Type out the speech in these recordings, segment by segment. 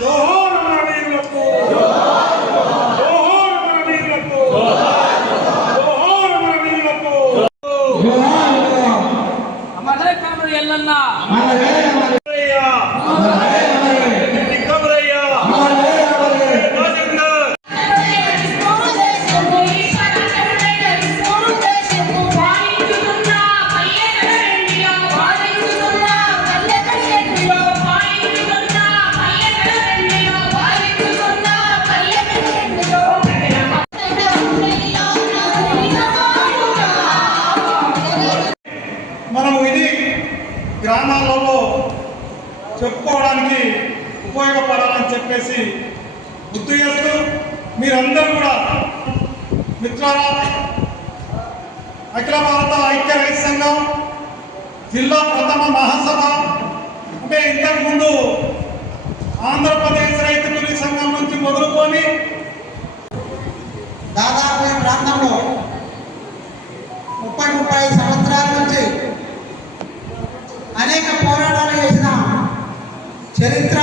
జోహార్ అమరవీరులకు జోహార్ అమరవీరులకు జోహార్ అమరవీరులకు అమరే కమర ఎల్లన్న మనము ఇది గ్రామాలలో చెప్పుకోవడానికి ఉపయోగపడాలని చెప్పేసి గుర్తు చేస్తూ మీరందరూ కూడా మిత్రులారా అఖిల భారత ఐక్య రైతు సంఘం జిల్లా ప్రథమ మహాసభ అంటే ఇంతకుముందు ఆంధ్రప్రదేశ్ రైతు కూలీ సంఘం నుంచి మొదలుకొని దాదాపు ఈ ప్రాంతంలో 30-35 సంవత్సరాల నుంచి అనేక పోరాటాలు చేసిన చరిత్ర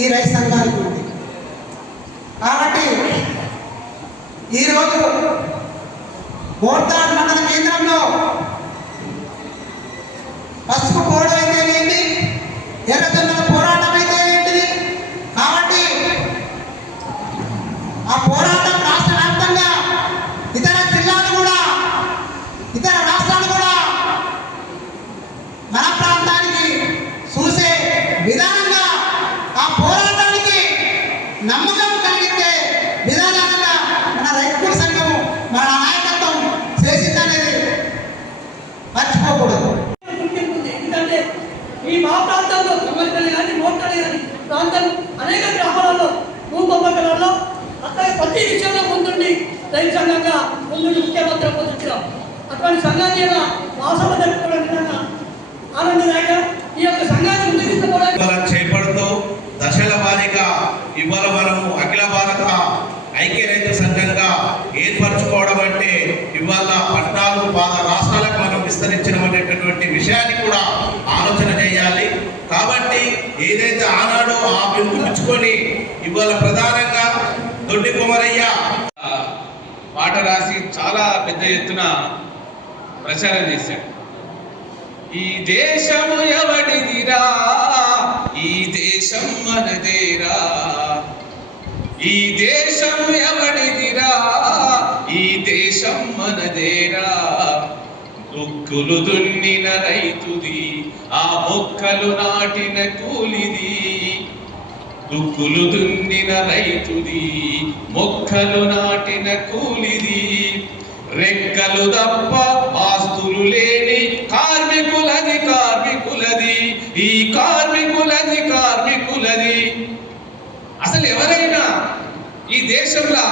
ఈ రైతు సంఘానికి ఉంది. కాబట్టి ఈరోజు బోర్తాడ్ మండల కేంద్రంలో పసుపు పోవడం అయితే ఏంటి, ఎర్రజొన్నల పోరాటం అయితే ఏంటిది. కాబట్టి ఆ పోరాటం రాష్ట్ర వ్యాప్తంగా ఇతర జిల్లాలు కూడా ఇతర రాష్ట్రాలు కూడా మన ప్రాంతానికి చూసే విధానంగా ఆ పోరాటానికి నమ్మకం కలిగించే విధానంగా మన రైతు సంఘం మన నాయకత్వం చేసిందనేది మర్చిపోకూడదు. ఎందుకంటే ఈ మా ప్రాంతాల్లో కమలిపల్లి కానీ మోర్తల్లి కానీ ప్రాంతం అనేక గ్రామాలలో భూకంపకలలో అక్కడ ప్రతి విషయంలో ముందుండి రైతు సంఘంగా ముందుండి ముఖ్యమంత్రి పొందుతున్నాం. అటువంటి సంఘాన్ని వాసవ జరుపుకోవడం విధంగా ఆనందదాయక ఈ యొక్క సంఘాన్ని ముందుకు తీసుకుపోవడానికి చేపడుతూ దశల వారీగా ఇవాళ మనము అఖిల భారత ఐక్య రైతు సంఘంగా ఏర్పరచుకోవడం అంటే ఇవాళ 14 రాష్ట్రాలకు మనం విస్తరించినటువంటి విషయాన్ని కూడా ఆలోచన చేయాలి. కాబట్టి ఏదైతే ఆనాడో ఆ పిలుపుచ్చుకొని ఇవాళ ప్రధానంగా దొడ్డి కుమరయ్య పాట రాసి చాలా పెద్ద ఎత్తున ప్రచారం చేశాడు. ఈ దేశము ఎవడిదిరా, ఈ దేశం మనదేరా, ఈ దేశం ఎవడిదిరా, ఈ దేశం మనదేరా, దుక్కులు దున్నిన రైతుది, ఆ మొక్కలు నాటిన కూలిది, దుక్కులు దున్నిన రైతుది, మొక్కలు నాటిన కూలిది, రెక్కలు తప్ప ఆస్తులు లేని కార్మికులది కార్మికులది, ఈ కార్మికులది కార్మికులది. అసలు ఎవరైనా ఈ దేశంలో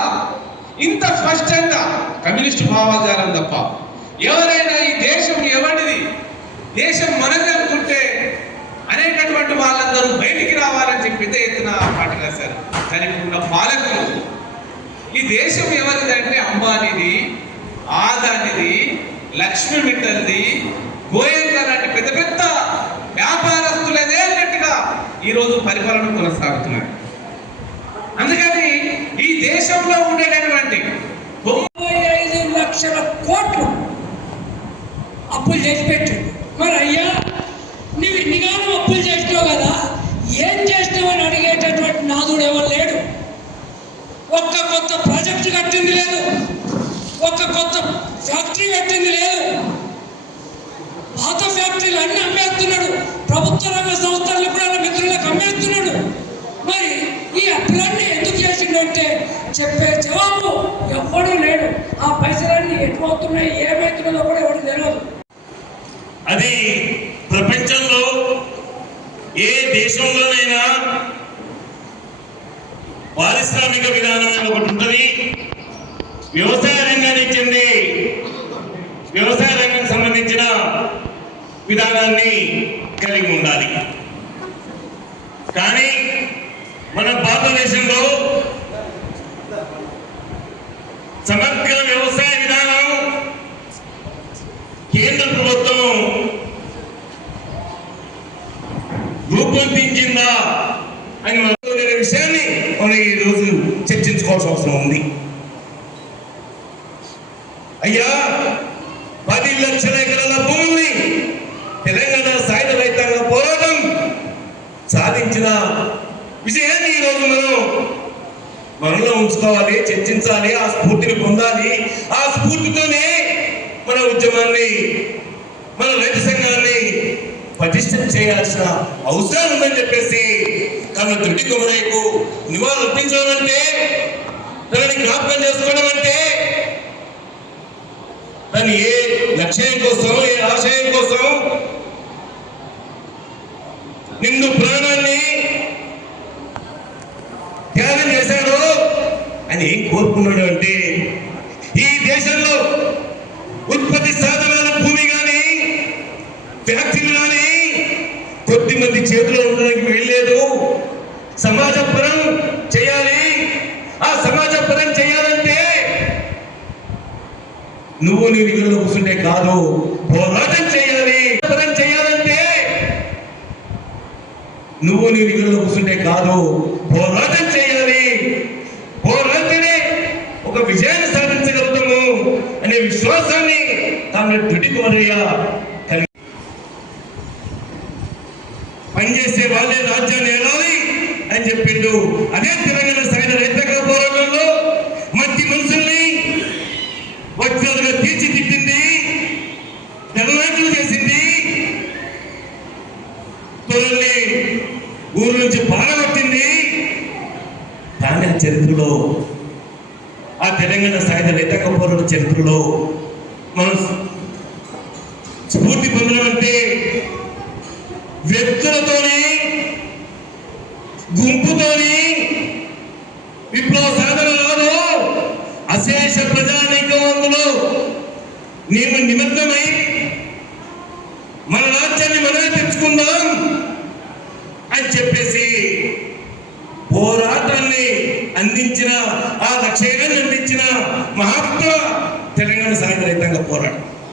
ఇంత స్పష్టంగా కమ్యూనిస్టు భావజాలం తప్ప ఎవరైనా ఈ దేశం ఎవరిది, దేశం మనది అనుకుంటే అనేకటువంటి వాళ్ళందరూ బయటికి రావాలని చెప్పి పెద్ద ఎత్తున పాట రాశారు. కానీ ఉన్న పాలకులు ఈ దేశం ఎవరిది అంటే అంబానీది, ఆదానిది, లక్ష్మీ మిట్టల్ది, గోయంగా లాంటి పెద్ద పెద్ద వ్యాపారస్తులదే అన్నట్టుగా ఈరోజు పరిపాలన కొనసాగుతున్నారు. అందుకని ఈ దేశంలో ఉండేటటువంటి 95 లక్షల కోట్లు అప్పులు చేసి పెట్టిండు. మరి అయ్యా నువ్వు ఇన్నిగానో అప్పులు చేసినావు కదా, ఏం చేసినావని అడిగేటటువంటి నాదుడు ఎవరు లేడు. ఒక్క కొత్త ప్రాజెక్టు కట్టింది లేదు, ఒక్క కొత్త ఫ్యాక్టరీ కట్టింది లేదు. పాత ఫ్యాక్టరీలు అన్ని అమ్మేస్తున్నాడు, ప్రభుత్వ రంగ సంస్థలను కూడా మిత్రులకు అమ్మేస్తున్నాడు. మరి ఈ అప్పులన్నీ ఎందుకు చేసిందంటే చెప్పే జవాబు ఎవ్వడూ లేడు. ఆ పైసలన్నీ ఎటువవుతున్నాయి, ఏమవుతున్నదో కూడా ఎవరు తెలియదు. అది ప్రపంచంలో ఏ దేశంలోనైనా పారిశ్రామిక విధానం ఒకటి ఉంటుంది. వ్యవసాయ రంగానికి చెంది వ్యవసాయ రంగానికి సంబంధించిన విధానాన్ని కలిగి ఉండాలి. కానీ మన భారతదేశంలో సమగ్ర వ్యవసాయ విధానం కేంద్ర ప్రభుత్వం రూపొందించిందా అని విషయాన్ని మనం ఈరోజు చర్చించుకోవాల్సిన అవసరం ఉంది. అయ్యా, 10 లక్షల ఎకరాల భూముల్ని తెలంగాణ సాయుధ రైతాంగ పోరాటం సాధించిన విషయాన్ని ఈరోజు మనం మనలో ఉంచుకోవాలి, చర్చించాలి, ఆ స్ఫూర్తిని పొందాలి. ఆ స్ఫూర్తితోనే మన ఉద్యమాన్ని, మన రైతు సంఘాన్ని పటిష్టం చేయాల్సిన అవసరం ఉందని చెప్పేసి తన దొడ్డి కొమరయ్యకు నివాళులు అర్పించడం అంటే, తనని జ్ఞాపకం చేసుకోవడం అంటే, తను ఏ లక్ష్యం కోసం, ఏ ఆశయం కోసం నిన్ను ప్రాణాన్ని త్యాగం చేశాడు అని ఏం కోరుకున్నాడు అంటే, ఈ దేశంలో ఉత్పత్తి సాధనాల భూమి కానీ, ఫ్యాక్టరీలు కానీ కొద్ది మంది చేతిలో ఉండడానికి వీల్లేదు. సమాజ పరం చేయాలి. ఆ సమాజ పరం చేయాలంటే నువ్వు నీ నిధుల్లో కూర్చుంటే కాదు, పోరాటం చేయాలి. పరం చేయాలంటే నువ్వు నీ నిధుల్లో కూర్చుంటే కాదు, పోరాటం చేయాలి. పోరాటమే ఒక విజయాన్ని సాధించగలుగుతాము అనే విశ్వాసాన్ని తాను దొడ్డి కొమరయ్య కలిగి పనిచేసే వాళ్ళే రాజ్యాన్ని ఏలాలి అని చెప్పిండు. అదే తెలంగాణ సాయుధ రైతాంగ పోరాటంలో మంచి మనుషుల్ని వజ్రాలుగా తీర్చిదిద్దింది, తెల్లనాట్లు చేసింది, తొరల్ని ఊరు నుంచి పారగొట్టింది. కానీ ఆ చరిత్రలో, ఆ తెలంగాణ సాయుధ రైతాంగ పోరాట చరిత్రలో మనం స్ఫూర్తి పొందడం అంటే వ్యక్తులతోని, గుంపుతోని విప్లవ సాధన రాదు. అశేష ప్రజానీకం అందులో నీవు నిమగ్నమై మన రాజ్యాన్ని మనమే తెచ్చుకుందాం అని చెప్పేసి పోరాట